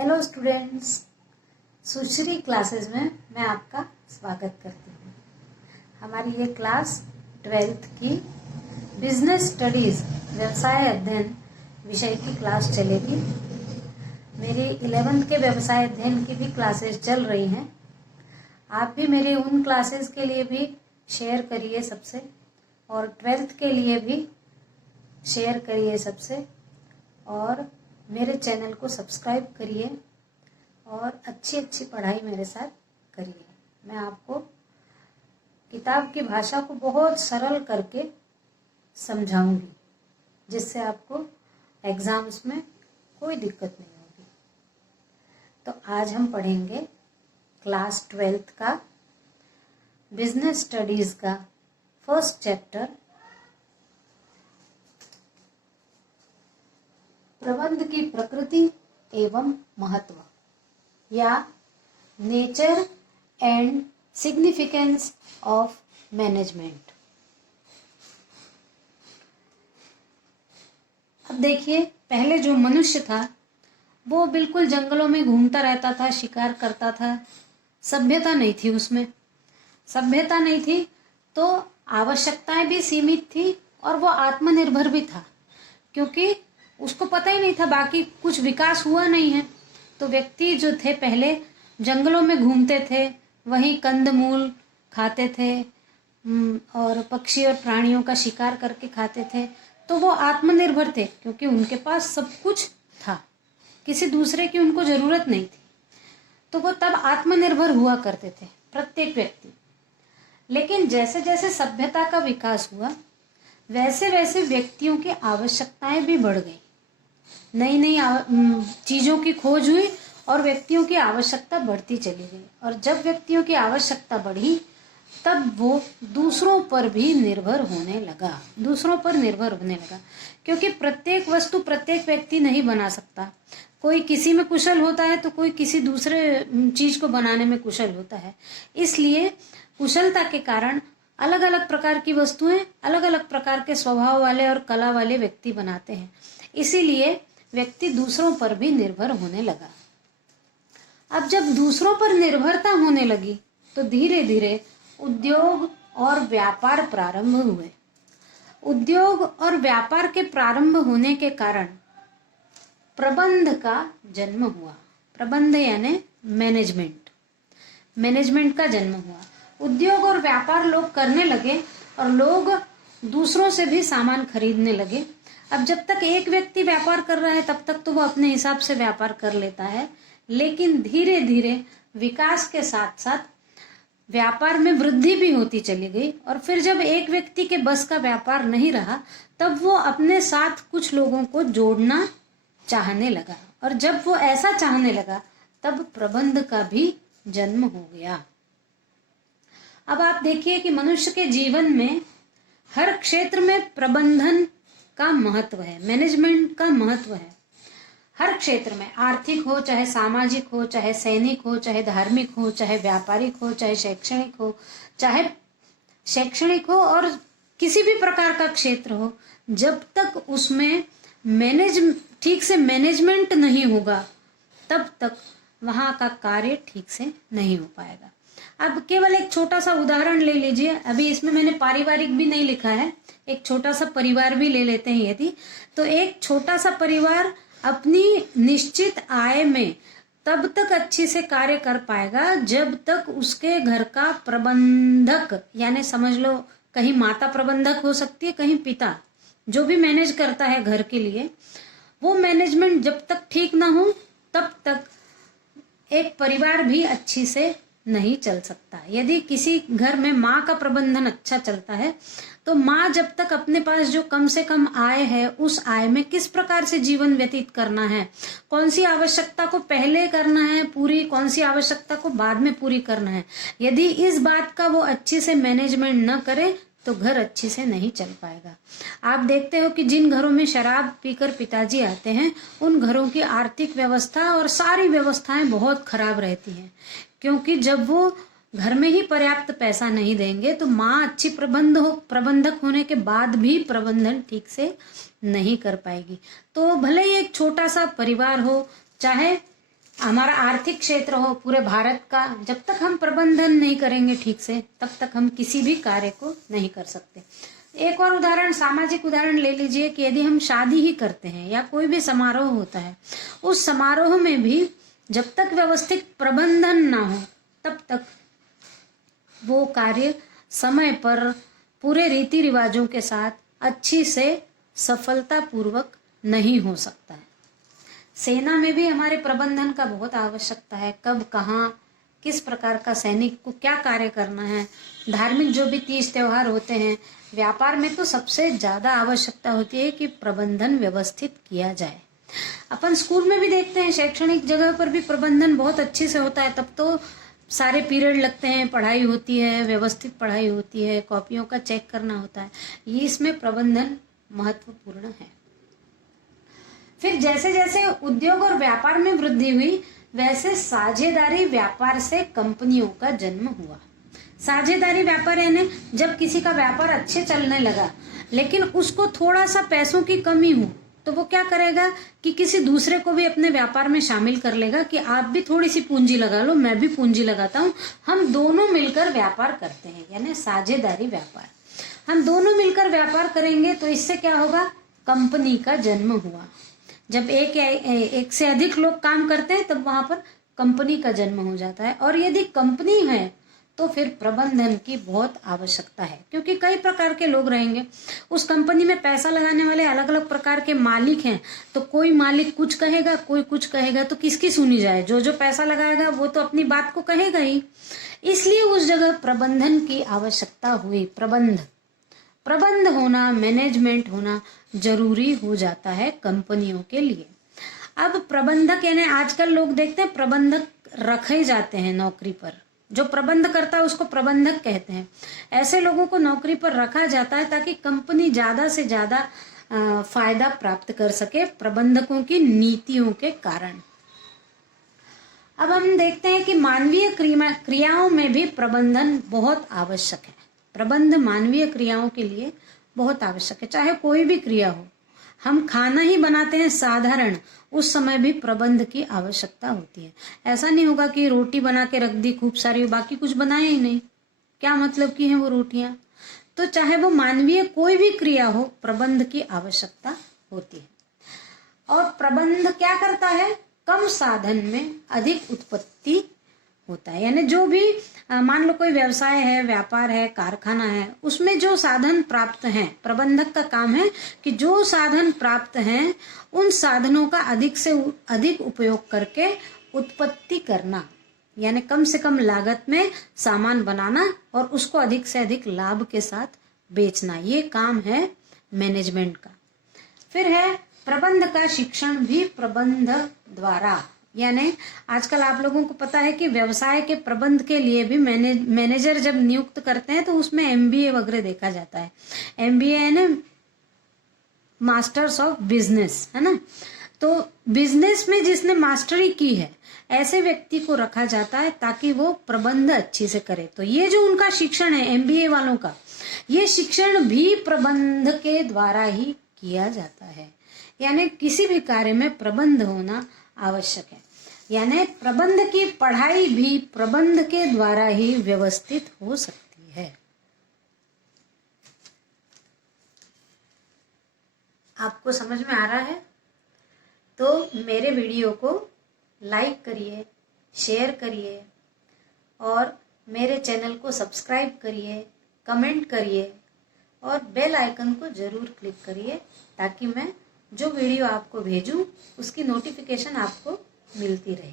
Hello students, सुश्री classes में मैं आपका स्वागत करती हूँ। हमारी ये क्लास 12th की बिजनेस स्टडीज व्यवसाय अध्ययन विषय की क्लास चलेगी। मेरी 11th के व्यवसाय अध्ययन की भी क्लासेस चल रही हैं। आप भी मेरे उन क्लासेस के लिए भी शेयर करिए सबसे, और 12th के लिए भी शेयर करिए सबसे, और मेरे चैनल को सब्सक्राइब करिए और अच्छी अच्छी पढ़ाई मेरे साथ करिए। मैं आपको किताब की भाषा को बहुत सरल करके समझाऊंगी, जिससे आपको एग्जाम्स में कोई दिक्कत नहीं होगी। तो आज हम पढ़ेंगे क्लास 12th का बिजनेस स्टडीज का फर्स्ट चैप्टर, प्रबंध की प्रकृति एवं महत्व, या nature and significance of management. अब देखिए, पहले जो मनुष्य था वो बिल्कुल जंगलों में घूमता रहता था, शिकार करता था। सभ्यता नहीं थी, उसमें सभ्यता नहीं थी तो आवश्यकताएं भी सीमित थी और वो आत्मनिर्भर भी था, क्योंकि उसको पता ही नहीं था, बाकी कुछ विकास हुआ नहीं है। तो व्यक्ति जो थे पहले जंगलों में घूमते थे, वहीं कंदमूल खाते थे और पक्षी और प्राणियों का शिकार करके खाते थे। तो वो आत्मनिर्भर थे, क्योंकि उनके पास सब कुछ था, किसी दूसरे की उनको जरूरत नहीं थी। तो वो तब आत्मनिर्भर हुआ करते थे प्रत्येक व्यक्ति। लेकिन जैसे जैसे सभ्यता का विकास हुआ, वैसे वैसे व्यक्तियों की आवश्यकताएं भी बढ़ गई। नई नई चीजों की खोज हुई और व्यक्तियों की आवश्यकता बढ़ती चली गई। और जब व्यक्तियों की आवश्यकता बढ़ी, तब वो दूसरों पर भी निर्भर होने लगा, क्योंकि प्रत्येक वस्तु प्रत्येक व्यक्ति नहीं बना सकता। कोई किसी में कुशल होता है तो कोई किसी दूसरे चीज को बनाने में कुशल होता है। इसलिए कुशलता के कारण अलग अलग प्रकार की वस्तुएं अलग अलग प्रकार के स्वभाव वाले और कला वाले व्यक्ति बनाते हैं। इसीलिए व्यक्ति दूसरों पर भी निर्भर होने लगा। अब जब दूसरों पर निर्भरता होने लगी, तो धीरे धीरे उद्योग और व्यापार प्रारंभ हुए। उद्योग और व्यापार के प्रारंभ होने के कारण प्रबंध का जन्म हुआ। प्रबंध यानी मैनेजमेंट का जन्म हुआ। उद्योग और व्यापार लोग करने लगे और लोग दूसरों से भी सामान खरीदने लगे। अब जब तक एक व्यक्ति व्यापार कर रहा है, तब तक तो वो अपने हिसाब से व्यापार कर लेता है। लेकिन धीरे धीरे विकास के साथ साथ व्यापार में वृद्धि भी होती चली गई। और फिर जब एक व्यक्ति के बस का व्यापार नहीं रहा, तब वो अपने साथ कुछ लोगों को जोड़ना चाहने लगा। और जब वो ऐसा चाहने लगा, तब प्रबंध का भी जन्म हो गया। अब आप देखिए कि मनुष्य के जीवन में हर क्षेत्र में प्रबंधन का महत्व है, मैनेजमेंट का महत्व है। हर क्षेत्र में, आर्थिक हो, चाहे सामाजिक हो, चाहे सैनिक हो, चाहे धार्मिक हो, चाहे व्यापारिक हो, चाहे शैक्षणिक हो और किसी भी प्रकार का क्षेत्र हो, जब तक उसमें ठीक से मैनेजमेंट नहीं होगा, तब तक वहां का कार्य ठीक से नहीं हो पाएगा। अब केवल एक छोटा सा उदाहरण ले लीजिए। अभी इसमें मैंने पारिवारिक भी नहीं लिखा है, एक छोटा सा परिवार भी ले लेते हैं यदि। तो एक छोटा सा परिवार अपनी निश्चित आय में तब तक अच्छे से कार्य कर पाएगा, जब तक उसके घर का प्रबंधक, यानी समझ लो कहीं माता प्रबंधक हो सकती है, कहीं पिता, जो भी मैनेज करता है घर के लिए, वो मैनेजमेंट जब तक ठीक ना हो, तब तक एक परिवार भी अच्छी से नहीं चल सकता। यदि किसी घर में माँ का प्रबंधन अच्छा चलता है, तो माँ जब तक अपने पास जो कम से कम आय है, उस आय में किस प्रकार से जीवन व्यतीत करना है, कौन सी आवश्यकता को पहले करना है पूरी, कौन सी आवश्यकता को बाद में पूरी करना है, यदि इस बात का वो अच्छे से मैनेजमेंट न करे, तो घर अच्छे से नहीं चल पाएगा। आप देखते हो कि जिन घरों में शराब पीकर पिताजी आते हैं, उन घरों की आर्थिक व्यवस्था और सारी व्यवस्थाएं बहुत खराब रहती हैं, क्योंकि जब वो घर में ही पर्याप्त पैसा नहीं देंगे, तो माँ अच्छी प्रबंधक होने के बाद भी प्रबंधन ठीक से नहीं कर पाएगी। तो भले ही एक छोटा सा परिवार हो, चाहे हमारा आर्थिक क्षेत्र हो पूरे भारत का, जब तक हम प्रबंधन नहीं करेंगे ठीक से तब तक हम किसी भी कार्य को नहीं कर सकते। एक और उदाहरण, सामाजिक उदाहरण ले लीजिए कि यदि हम शादी ही करते हैं या कोई भी समारोह होता है, उस समारोह में भी जब तक व्यवस्थित प्रबंधन ना हो तब तक वो कार्य समय पर पूरे रीति रिवाजों के साथ अच्छी से सफलतापूर्वक नहीं हो सकता है। सेना में भी हमारे प्रबंधन का बहुत आवश्यकता है। कब, कहाँ, किस प्रकार का सैनिक को क्या कार्य करना है। धार्मिक जो भी तीज त्योहार होते हैं, व्यापार में तो सबसे ज्यादा आवश्यकता होती है कि प्रबंधन व्यवस्थित किया जाए। अपन स्कूल में भी देखते हैं, शैक्षणिक जगह पर भी प्रबंधन बहुत अच्छे से होता है। तब तो सारे पीरियड लगते हैं, पढ़ाई होती है, व्यवस्थित पढ़ाई होती है, कॉपियों का चेक करना होता है। ये इसमें प्रबंधन महत्वपूर्ण है। फिर जैसे जैसे उद्योग और व्यापार में वृद्धि हुई, वैसे साझेदारी व्यापार से कंपनियों का जन्म हुआ। साझेदारी व्यापार यानी जब किसी का व्यापार अच्छे चलने लगा लेकिन उसको थोड़ा सा पैसों की कमी हो, तो वो क्या करेगा कि किसी दूसरे को भी अपने व्यापार में शामिल कर लेगा कि आप भी थोड़ी सी पूंजी लगा लो, मैं भी पूंजी लगाता हूँ, हम दोनों मिलकर व्यापार करते हैं, यानी साझेदारी व्यापार। हम दोनों मिलकर व्यापार करेंगे तो इससे क्या होगा, कंपनी का जन्म हुआ। जब एक से अधिक लोग काम करते हैं तब वहां पर कंपनी का जन्म हो जाता है। और यदि कंपनी है तो फिर प्रबंधन की बहुत आवश्यकता है, क्योंकि कई प्रकार के लोग रहेंगे। उस कंपनी में पैसा लगाने वाले अलग अलग प्रकार के मालिक हैं, तो कोई मालिक कुछ कहेगा, कोई कुछ कहेगा, तो किसकी सुनी जाए? जो जो पैसा लगाएगा वो तो अपनी बात को कहेगा ही। इसलिए उस जगह प्रबंधन की आवश्यकता हुई। प्रबंध होना, मैनेजमेंट होना जरूरी हो जाता है कंपनियों के लिए। अब प्रबंधक यानी आजकल लोग देखते हैं प्रबंधक रखे जाते हैं नौकरी पर, जो प्रबंध करता है उसको प्रबंधक कहते हैं। ऐसे लोगों को नौकरी पर रखा जाता है ताकि कंपनी ज्यादा से ज्यादा फायदा प्राप्त कर सके प्रबंधकों की नीतियों के कारण। अब हम देखते हैं कि मानवीय क्रियाओं में भी प्रबंधन बहुत आवश्यक है। प्रबंध मानवीय क्रियाओं के लिए बहुत आवश्यक है। चाहे कोई भी क्रिया हो, हम खाना ही बनाते हैं साधारण, उस समय भी प्रबंध की आवश्यकता होती है। ऐसा नहीं होगा कि रोटी बना के रख दी खूब सारी, बाकी कुछ बनाया ही नहीं, क्या मतलब की है वो रोटियां। तो चाहे वो मानवीय कोई भी क्रिया हो, प्रबंध की आवश्यकता होती है। और प्रबंध क्या करता है, कम साधन में अधिक उत्पत्ति होता है। यानी जो भी मान लो कोई व्यवसाय है, व्यापार है, कारखाना है, उसमें जो साधन प्राप्त हैं, प्रबंधक का काम है कि जो साधन प्राप्त हैं उन साधनों का अधिक से अधिक उपयोग करके उत्पत्ति करना, यानी कम से कम लागत में सामान बनाना और उसको अधिक से अधिक लाभ के साथ बेचना, ये काम है मैनेजमेंट का। फिर है प्रबंध का शिक्षण भी प्रबंध द्वारा, यानी आजकल आप लोगों को पता है कि व्यवसाय के प्रबंध के लिए भी मैनेजर जब नियुक्त करते हैं तो उसमें MBA वगैरह देखा जाता है। MBA है ना, मास्टर्स ऑफ बिजनेस, है ना। तो बिजनेस में जिसने मास्टरी की है ऐसे व्यक्ति को रखा जाता है ताकि वो प्रबंध अच्छी से करे। तो ये जो उनका शिक्षण है MBA वालों का, ये शिक्षण भी प्रबंध के द्वारा ही किया जाता है। यानी किसी भी कार्य में प्रबंध होना आवश्यक है। यानी प्रबंध की पढ़ाई भी प्रबंध के द्वारा ही व्यवस्थित हो सकती है। आपको समझ में आ रहा है? तो मेरे वीडियो को लाइक करिए, शेयर करिए और मेरे चैनल को सब्सक्राइब करिए, कमेंट करिए और बेल आइकन को जरूर क्लिक करिए ताकि मैं जो वीडियो आपको भेजूं उसकी नोटिफिकेशन आपको मिलती रहे।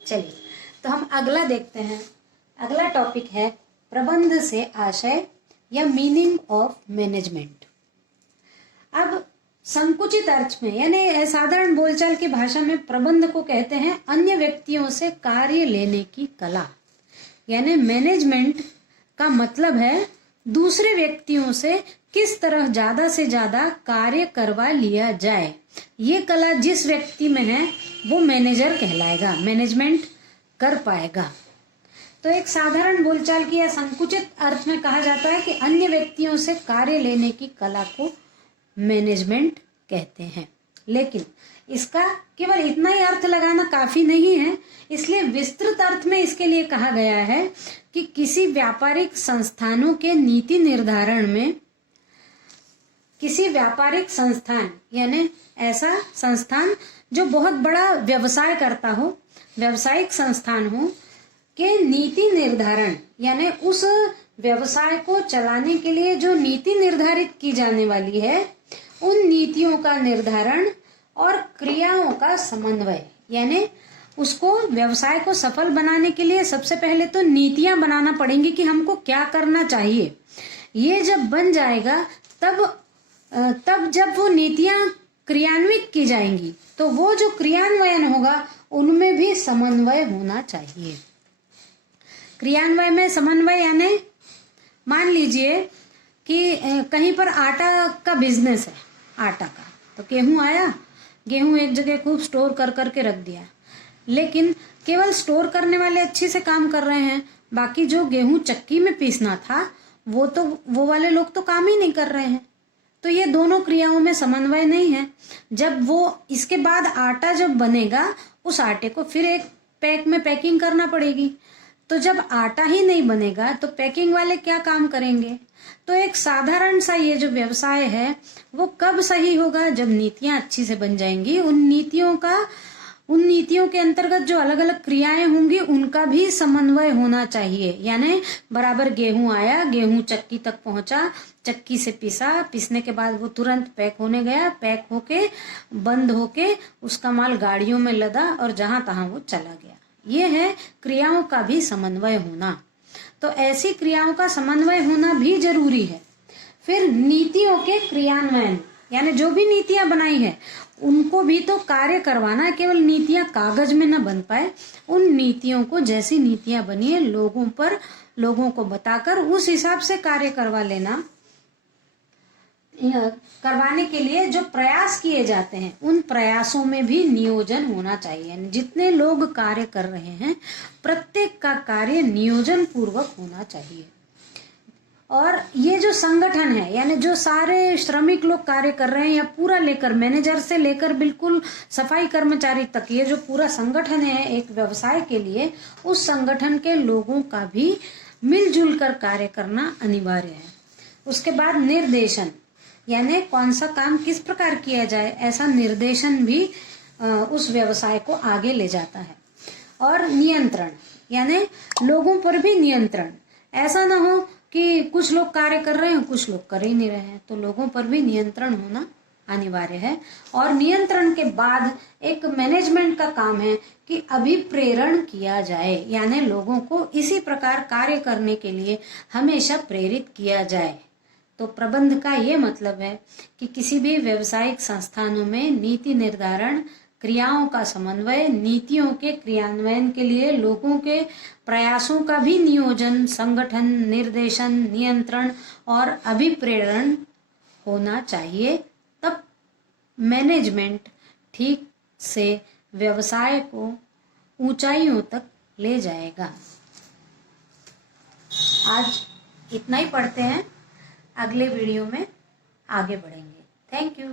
चलिए तो हम अगला देखते हैं। अगला टॉपिक है प्रबंध से आशय या मीनिंग ऑफ मैनेजमेंट। अब संकुचित अर्थ में यानी साधारण बोलचाल की भाषा में प्रबंध को कहते हैं अन्य व्यक्तियों से कार्य लेने की कला। यानी मैनेजमेंट का मतलब है दूसरे व्यक्तियों से किस तरह ज्यादा से ज्यादा कार्य करवा लिया जाए। ये कला जिस व्यक्ति में है वो मैनेजर कहलाएगा, मैनेजमेंट कर पाएगा। तो एक साधारण बोलचाल की या संकुचित अर्थ में कहा जाता है कि अन्य व्यक्तियों से कार्य लेने की कला को मैनेजमेंट कहते हैं। लेकिन इसका केवल इतना ही अर्थ लगाना काफी नहीं है, इसलिए विस्तृत अर्थ में इसके लिए कहा गया है कि किसी व्यापारिक संस्थानों के नीति निर्धारण में, किसी व्यापारिक संस्थान यानी ऐसा संस्थान जो बहुत बड़ा व्यवसाय करता हो, व्यावसायिक संस्थान हो, के नीति निर्धारण यानी उस व्यवसाय को चलाने के लिए जो नीति निर्धारित की जाने वाली है, उन नीतियों का निर्धारण और क्रियाओं का समन्वय, यानी उसको व्यवसाय को सफल बनाने के लिए सबसे पहले तो नीतियां बनाना पड़ेंगी कि हमको क्या करना चाहिए। ये जब बन जाएगा तब जब वो नीतियां क्रियान्वित की जाएंगी तो वो जो क्रियान्वयन होगा उनमें भी समन्वय होना चाहिए। क्रियान्वय में समन्वय यानी मान लीजिए कि कहीं पर आटा का बिजनेस है, आटा का, तो गेहूं आया, गेहूं एक जगह खूब स्टोर कर करके रख दिया, लेकिन केवल स्टोर करने वाले अच्छे से काम कर रहे हैं, बाकी जो गेहूं चक्की में पीसना था वो वाले लोग तो काम ही नहीं कर रहे हैं। तो ये दोनों क्रियाओं में समन्वय नहीं है। जब वो इसके बाद आटा जब बनेगा उस आटे को फिर एक पैक में पैकिंग करना पड़ेगी, तो जब आटा ही नहीं बनेगा तो पैकिंग वाले क्या काम करेंगे। तो एक साधारण सा ये जो व्यवसाय है वो कब सही होगा, जब नीतियां अच्छी से बन जाएंगी। उन नीतियों के अंतर्गत जो अलग अलग क्रियाएं होंगी उनका भी समन्वय होना चाहिए। यानी बराबर गेहूं आया, गेहूं चक्की तक पहुंचा, चक्की से पीसने के बाद वो तुरंत पैक होने गया, पैक होके बंद होके उसका माल गाड़ियों में लदा और जहां तहां वो चला गया। ये है क्रियाओं का भी समन्वय होना। तो ऐसी क्रियाओं का समन्वय होना भी जरूरी है। फिर नीतियों के क्रियान्वयन, यानी जो भी नीतियां बनाई है उनको भी तो कार्य करवाना है, केवल नीतियां कागज में न बन पाए। उन नीतियों को, जैसी नीतियां बनी है, लोगों को बताकर उस हिसाब से कार्य करवाने के लिए जो प्रयास किए जाते हैं उन प्रयासों में भी नियोजन होना चाहिए। जितने लोग कार्य कर रहे हैं प्रत्येक का कार्य नियोजन पूर्वक होना चाहिए। और ये जो संगठन है, यानी जो सारे श्रमिक लोग कार्य कर रहे हैं, या पूरा लेकर मैनेजर से लेकर बिल्कुल सफाई कर्मचारी तक, ये जो पूरा संगठन है एक व्यवसाय के लिए, उस संगठन के लोगों का भी मिलजुल कर कार्य करना अनिवार्य है। उसके बाद निर्देशन, यानी कौन सा काम किस प्रकार किया जाए, ऐसा निर्देशन भी उस व्यवसाय को आगे ले जाता है। और नियंत्रण, यानी लोगों पर भी नियंत्रण। ऐसा ना हो कि कुछ लोग कार्य कर रहे हैं कुछ लोग कर ही नहीं रहे हैं, तो लोगों पर भी नियंत्रण होना अनिवार्य है। और नियंत्रण के बाद एक मैनेजमेंट का काम है कि अभिप्रेरण किया जाए, यानी लोगों को इसी प्रकार कार्य करने के लिए हमेशा प्रेरित किया जाए। तो प्रबंध का ये मतलब है कि किसी भी व्यावसायिक संस्थानों में नीति निर्धारण, क्रियाओं का समन्वय, नीतियों के क्रियान्वयन के लिए लोगों के प्रयासों का भी नियोजन, संगठन, निर्देशन, नियंत्रण और अभिप्रेरण होना चाहिए। तब मैनेजमेंट ठीक से व्यवसाय को ऊंचाइयों तक ले जाएगा। आज इतना ही पढ़ते हैं, अगले वीडियो में आगे बढ़ेंगे। Thank you.